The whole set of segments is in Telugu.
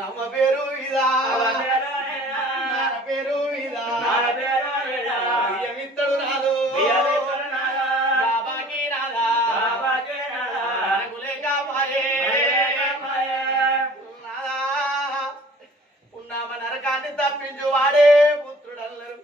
అమ్మ పేరు ఇదా. పేరు ఇదా. బియ్యమిత్తడు తప్పించు వాడే పుత్రుడు అల్లరు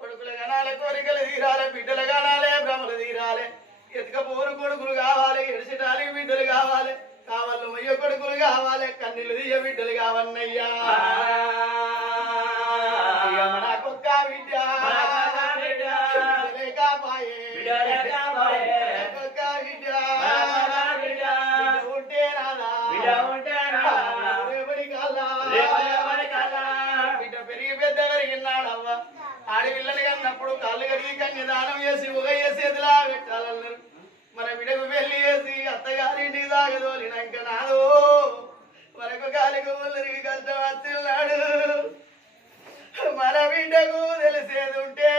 కొడుకులు కనాలే కోరికలు తీరాలే బిడ్డలు కనాలే భ్రమలు తీరాలే. ఎతక పోరు కొడుకులు కావాలి ఎడిసిటాలి బిడ్డలు కావాలి. కావాలి మయ్య కొడుకులు కావాలి కన్నీళ్ళు దియ్య బిడ్డలు కావన్నయ్యా. బిడ్డకు తెలిసేది ఉంటే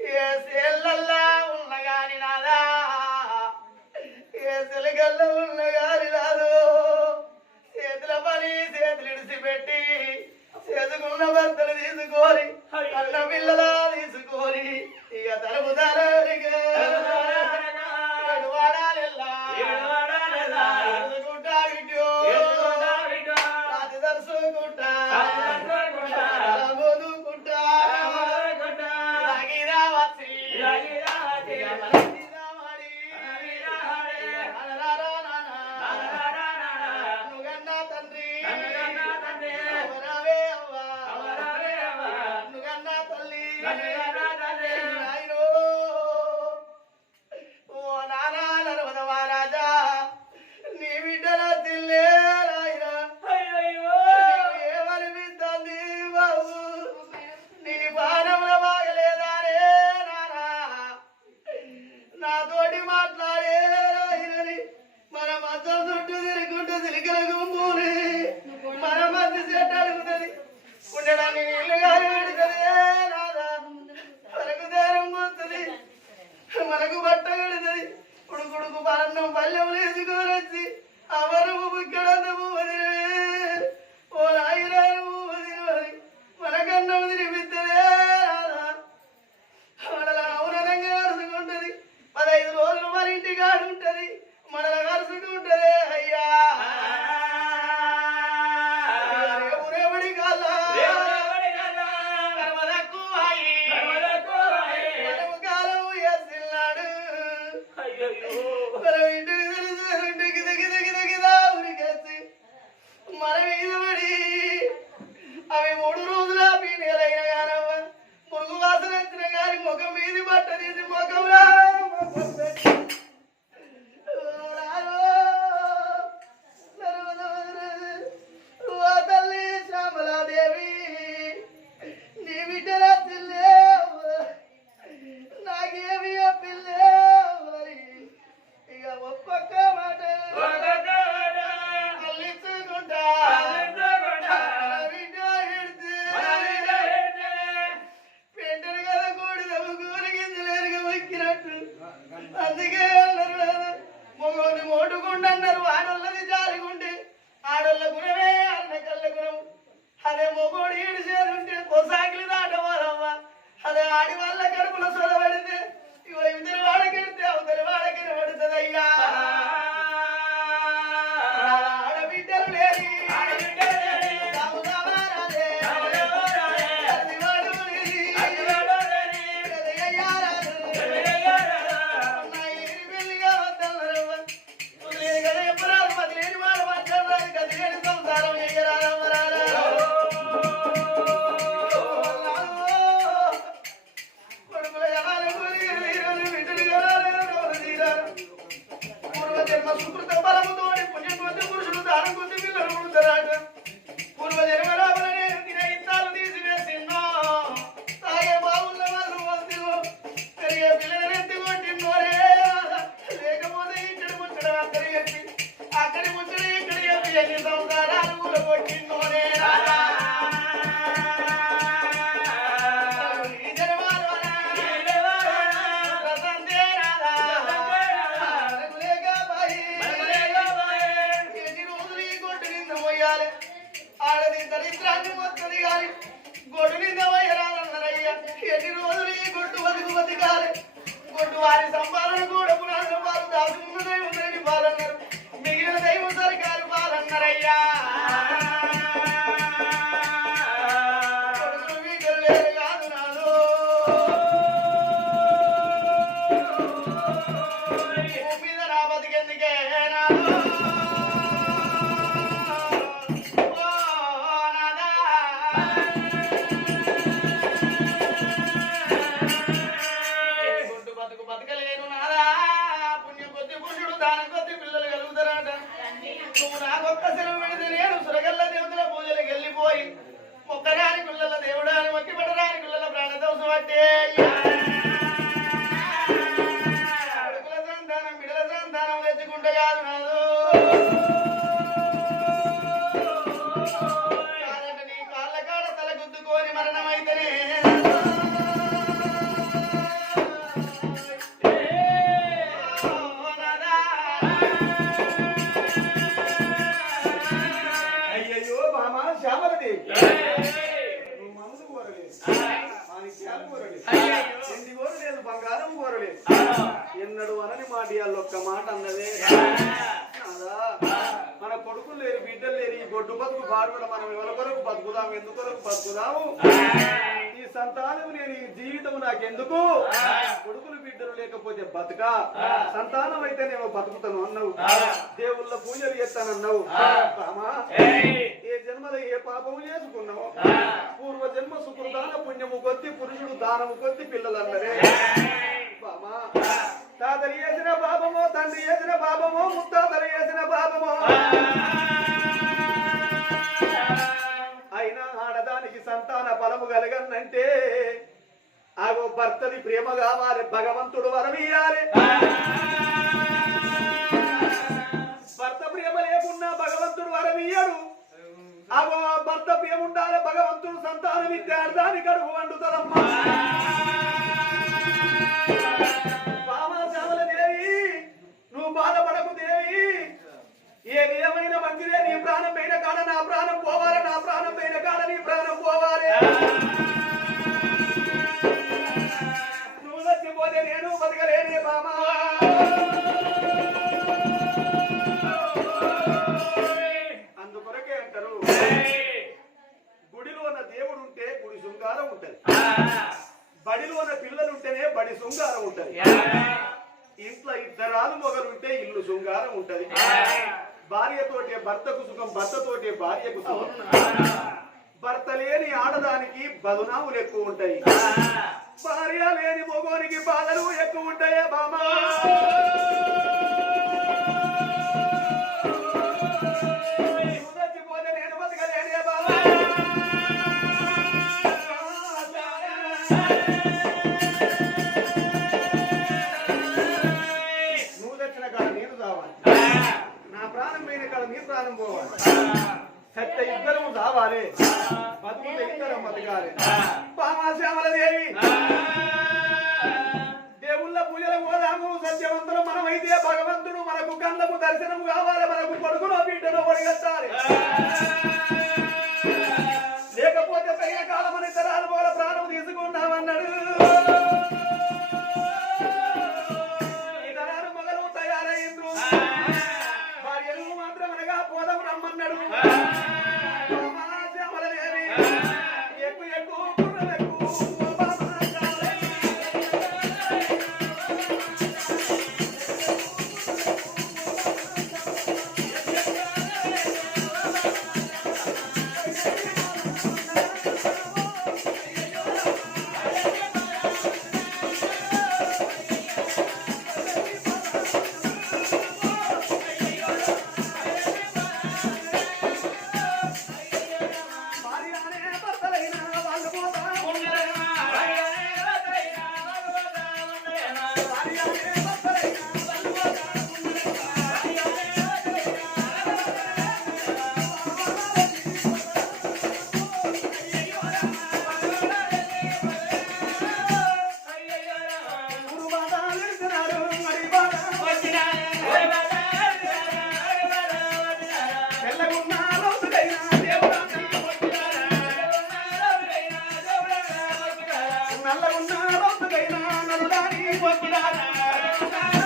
ఏ ఉన్నగాని నాదా ఏ సెలగల్లా ఉన్నగా నీ దరిద్రాన్ని మొత్తది గొడ్డు నింద ఎన్ని రోజులు ఈ గొడ్డు బతుకు బతికాలి గొడ్డు వారి సంపాదన కూడా పురాణం వారు దాచుకున్నదై ఉందని వాళ్ళన్నారు మిగిలిన దైవం సరికారు వాళ్ళన్నారయ్యా ఇవాళ ఒక్క మాట అన్నదే. మన కొడుకులు లేరు బిడ్డలు లేరు ఈ బొడ్డు బతుకు బారు కూడా మనం ఎవరి కొరకు బతుకుదాం ఎందుకొరకు బతుకుదాము? సంతానం లేని జీవితం నాకెందుకు? కొడుకులు బిడ్డలు లేకపోతే బతుక? సంతానం అయితే నేను బతుకుతాను అన్నావు. దేవుళ్ళ పూజలు చేస్తానన్నావు. రామా ఏ జన్మలో ఏ పాపము చేసుకున్నావు? పూర్వ జన్మ సుకృతాన పుణ్యము కొద్ది పురుషుడు దానము కొద్ది పిల్లలన్నరే బామా తాతలు చేసిన పాపమో తండ్రి చేసిన పాపమో ముత్తాతలు ప్రేమ కావాలి భగవంతుడు వరమీయాలి భర్త ప్రేమ లేకున్నా భగవంతుడు వరమీయడు అగో భర్త ప్రేమ ఉండాలి భగవంతుడు సంతానం ఇద్దార్థానికి అడుగు వండుతుందమ్మా ఆవులు ఎక్కువ ఉంటాయి. భార్య లేని మొగోనికి బాధలు ఎక్కువ ఉంటాయా బామా? నల్ల ఉన్నా రొప్పగైనా నలుడాని ఒప్పుడారా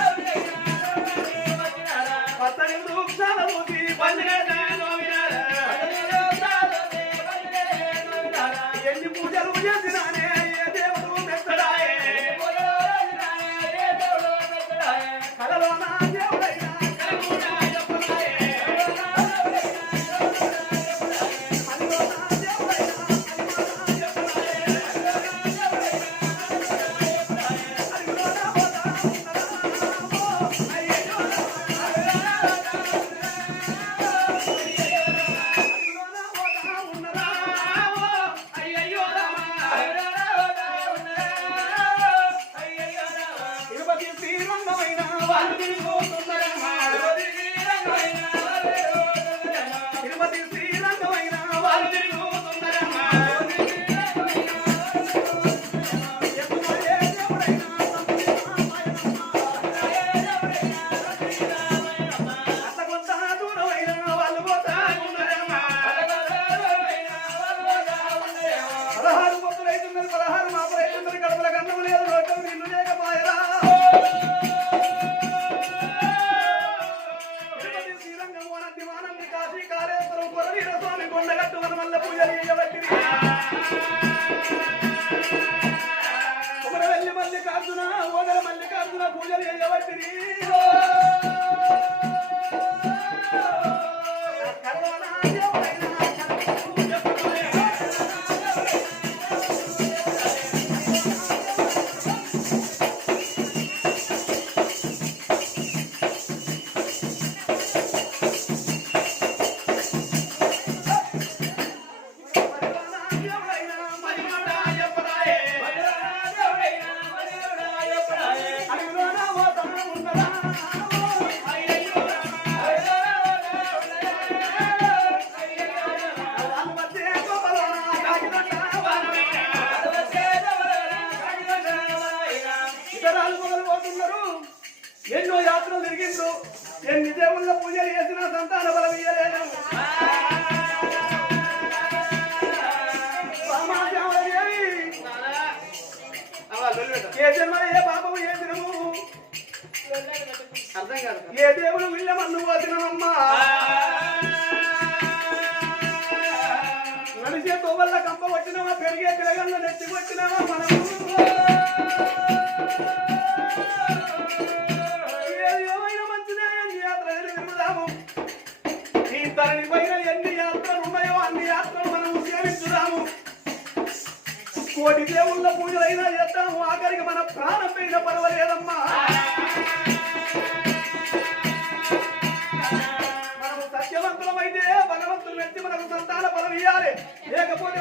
ఏ దేవుడు ఇళ్ళ మన్ను నడిచే తోవల్ల కంప వచ్చినావా పెరిగే పిల్లగల్లో నెత్తి వచ్చినావా పైన ఎన్ని యాత్రలు ఉన్నాయో అన్ని యాత్రలు కోటి దేవుళ్ళ పూజలైనా చేద్దాము. ఆఖరికి మన ప్రాణం పెరిగిన పర్వాలేదమ్మా. సంతాన బలం ఇవ్వాలి లేకపోతే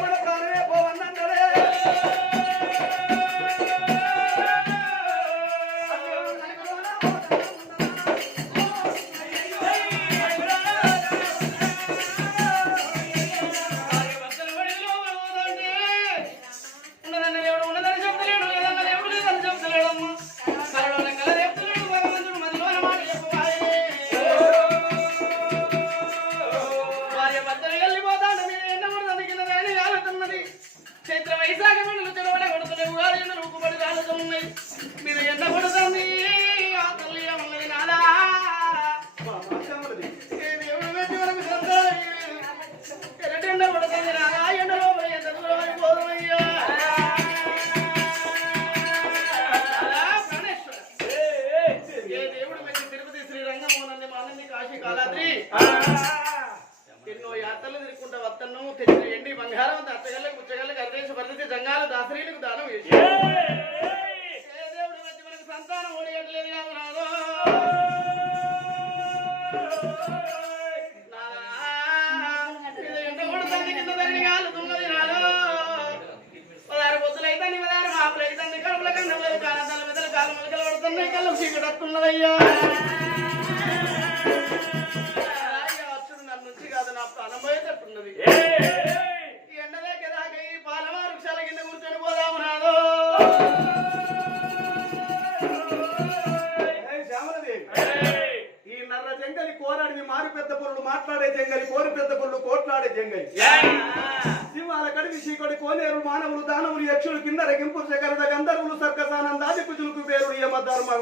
ఏమద్దారు మా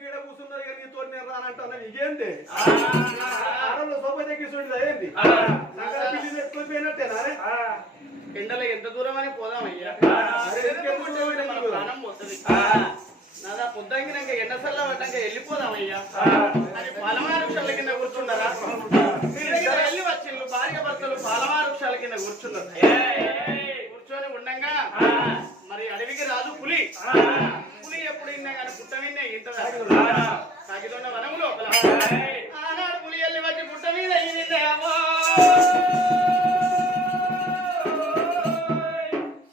గీడ కూర్చున్నారు తోటి నేను రానంటాను? ఇదేంది ఆడలో సోఫా దగ్గర ఏంది? ఎండలో ఎంత దూరం అని పోదాం అయ్యా నాదా పొద్దంగినాక ఎండసల్లా పడ్డాక వెళ్ళిపోదాం అయ్యా. అని వృక్షాల కింద కూర్చున్నారా? వెళ్ళి వచ్చిండ్రు భార్య భర్తలు పలమారు వృక్షాల కింద కూర్చున్నారు. కూర్చొని ఉండంగా. మరి అడవికి రాజు పులి. పులి ఎప్పుడు విన్నా కానీ పుట్ట విన్నా ఇంత వనము లోపల ఆనాడు పులి వెళ్ళి వచ్చి పుట్ట మీద ఈనిందేమో.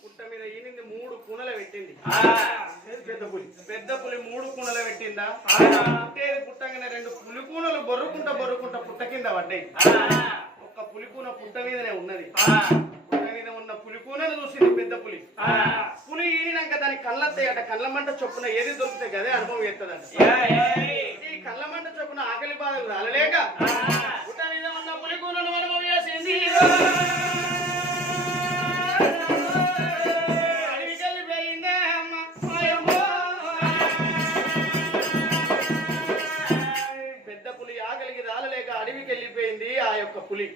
పుట్ట మీద ఈనింది మూడు కూనలు పెట్టింది. పెద్ద పులి? పెద్ద పులి మూడు కూనలు పెట్టిందా? పుట్టేది పుట్టగానే రెండు పులి కూనలు బొర్రుకుంటా బొర్రుకుంటా పుట్ట కింద పడ్డాయి. చొప్పున ఏది దొరికితే గదే అనుభవం ఎత్తదంట ఈ కళ్ళ మంట చొప్పున ఆకలి బాధలు రాలలేక పుట్ట మీద ఉన్న అనుభవం చేసింది. పెద్ద పులి ఆకలికి రాలలేక అడవికి వెళ్ళిపోయింది ఆ యొక్క పులి.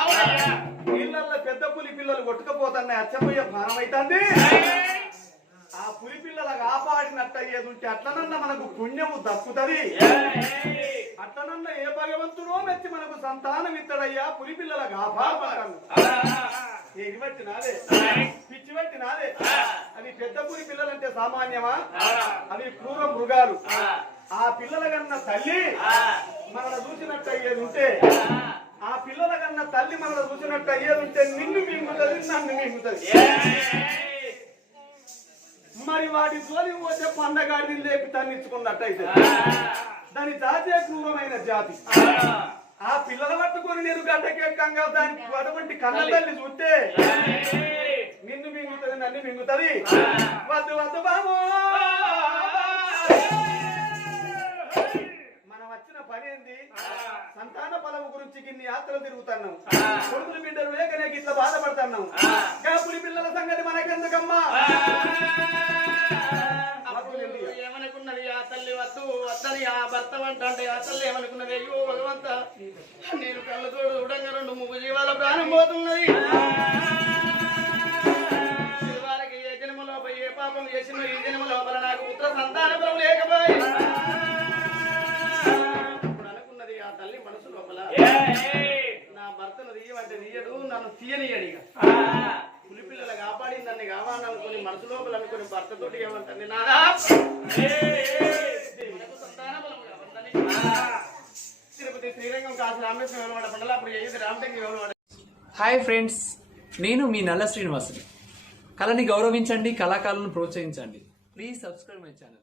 అవునయ్యా. నీళ్ళల్లో పెద్ద పులి పిల్లలు కొట్టుకపోతున్నాయి అచ్చపోయే భారం అవుతుంది ఆ పులి పిల్లల కాపాడినట్టు అయ్యేది ఉంటే అట్లనన్నా మనకు పుణ్యము దక్కుతది. అట్లనన్నా ఏ భగవంతుడో మెచ్చి మనకు సంతానం ఇత్తడయ్యా పులి పిల్లల కాపాడు ఏది బట్టి నాదే? పిచ్చి బట్టి నాదే? అవి పెద్ద పులి పిల్లలంటే సామాన్యమా? అవి క్రూర మృగాలు. ఆ. పిల్లల కన్నా తల్లి మనల్ని చూసినట్టు అయ్యేది ఉంటే ఆ పిల్లల కన్నా తల్లి మనల్ని చూసినట్టు అయ్యేది ఉంటే నిన్ను మింగుతుంది నన్ను మింగుతుంది మరి వాటి జోలికి పోతే పండగాడిని లేపి తన్నించుకున్నట్టయితే దాని జాతే క్రూరమైన జాతి. ఆ! పిల్లల పట్టుకొని నేను గడ్డకెక్కంగా దాని అటువంటి కన్న తల్లి చూస్తే నిన్ను మింగుతుంది నన్ను మింగుతుంది. వద్దు వద్దు బాబు! వచ్చిన పని ఏంది? సంతాన ఫలము గురించి గిన్ని యాత్రలు తిరుగుతున్నాం కొడుకులు బిడ్డలు లేకనే ఇట్లా బాధపడుతున్నాం కాపులి పిల్లల సంగతి మనకెందుకమ్మా? ఏమనుకున్నది? ఆ తల్లి వద్దు వద్దని ఆ భర్త అంటే ఆ తల్లి ఏమనుకున్నది? అయ్యో భగవంత నేను కళ్ళతో చూడంగా రెండు ముగ్గు జీవాల ప్రాణం పోతున్నది. నన్ను తీయనియడు ఇక. పులి పిల్లలు కాపాడింది దాన్ని కావాలనుకుని మనసు లోపల అనుకుని భర్తతోటి ఏమంటుంది? నాదా కావాలని. తిరుపతి శ్రీరంగం కాశీ రామేశ్వరం ఎవరు పండల అప్పుడు ఏది రామటంగి హాయ్ ఫ్రెండ్స్ నేను మీ నల్ల శ్రీనివాసుని. కళని గౌరవించండి కళాకారులను ప్రోత్సహించండి. Please subscribe my channel.